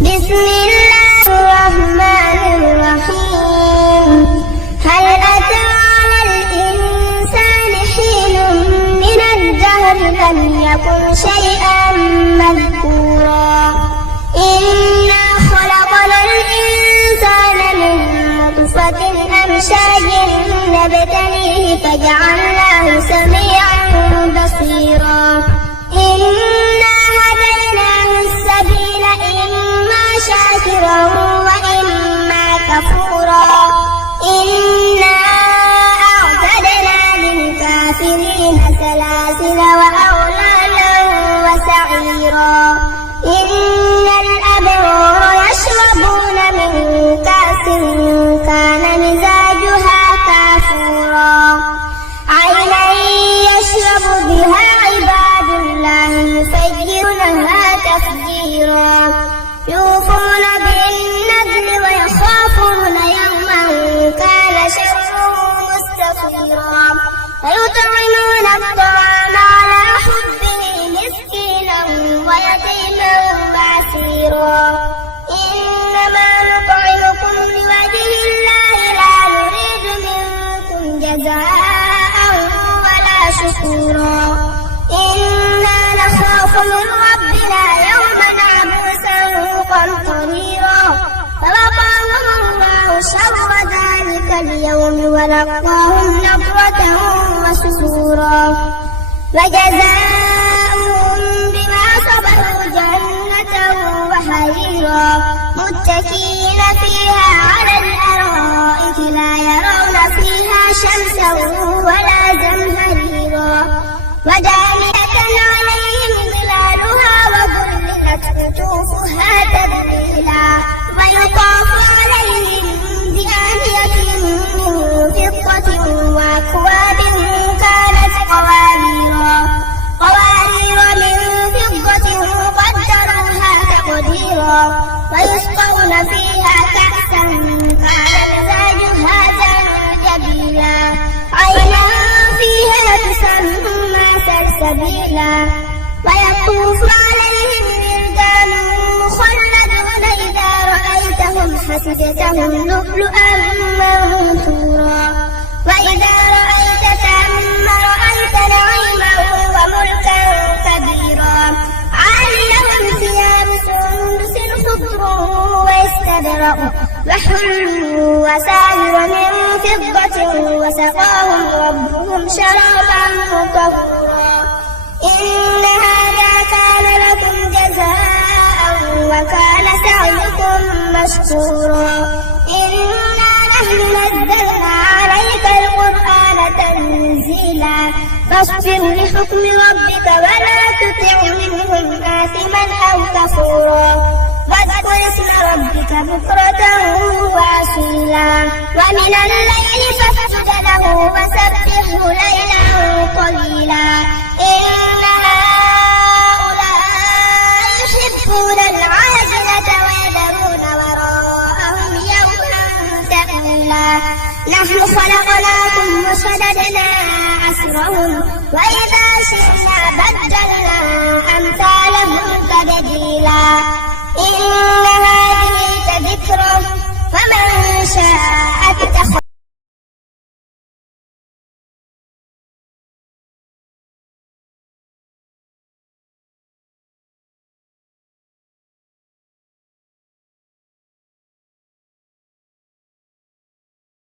بسم الله الرحمن الرحيم. هل أتى على الإنسان حين من الدهر لم يكن شيئا مذكورا إنا خلقنا الإنسان من نطفة أمشاج نبتليه فجعلناه سميعا بصيرا إنا هديناه السبيل إما شاكرا وإما كفورا إنا أعتدنا للكافرين سلاسل وأغلالا وسعيرا إن الأبرار يشربون من كأس كان مزاجها كافورا عينا يشرب بها عباد الله يفجرونها تفجيرا يوفون بالنذر ويخافون يوما كان شره مستطيرا ويطعمون الطعام على حبه مسكينا ويتيما واسيرا إنما نطعمكم لوجه الله لا نريد منكم جزاء ولا شكورا إنا نخاف من ربنا يوما عبوسا قمطريرا فوقاهم الله شر ذلك اليوم ولقاهم نضرة وسرورا وجزاؤهم بما صبروا جنة وحريرا متكئين فيها على الأرائك لا يرون فيها شمسا ولا زمهريرا ودانية عليهم ظلالها وظللت قطوفها تذليلا ويطاف عليهم بآنية من فضة وأكواب كانت قوارير من فضة قدروها تقديرا ويسقون فيها كأسا كان مزاجها زنجبيلا عينا فيها تسمى سلسبيلا ويطوف عليهم ولدان مخلدون إذا رأيتهم حسبتهم لؤلؤا منثورا وإذا رأيت ثم رأيت نعيما وملكا كبيرا عاليهم ثياب سندس خضر واستبرق وحلوا وساور من فضة وسقاهم ربهم شرابا طهورا إن هذا كان لكم جزاء وكان سعيكم مشكورا إنا نحن نزلنا عليك القرآن تنزيلا فاصبر لحكم ربك ولا تطع منهم آثما أو كفورا واذكر اسم ربك بكرة وأصيلا ومن الليل فاسجد له وسبحه ليلا طويلا إن هؤلاء يحبون العاجلة ويذرون وراءهم يوما ثقيلا نحن خلقناكم وشددنا أسرهم وإذا شئنا بدلنا أمثالهم تبديلا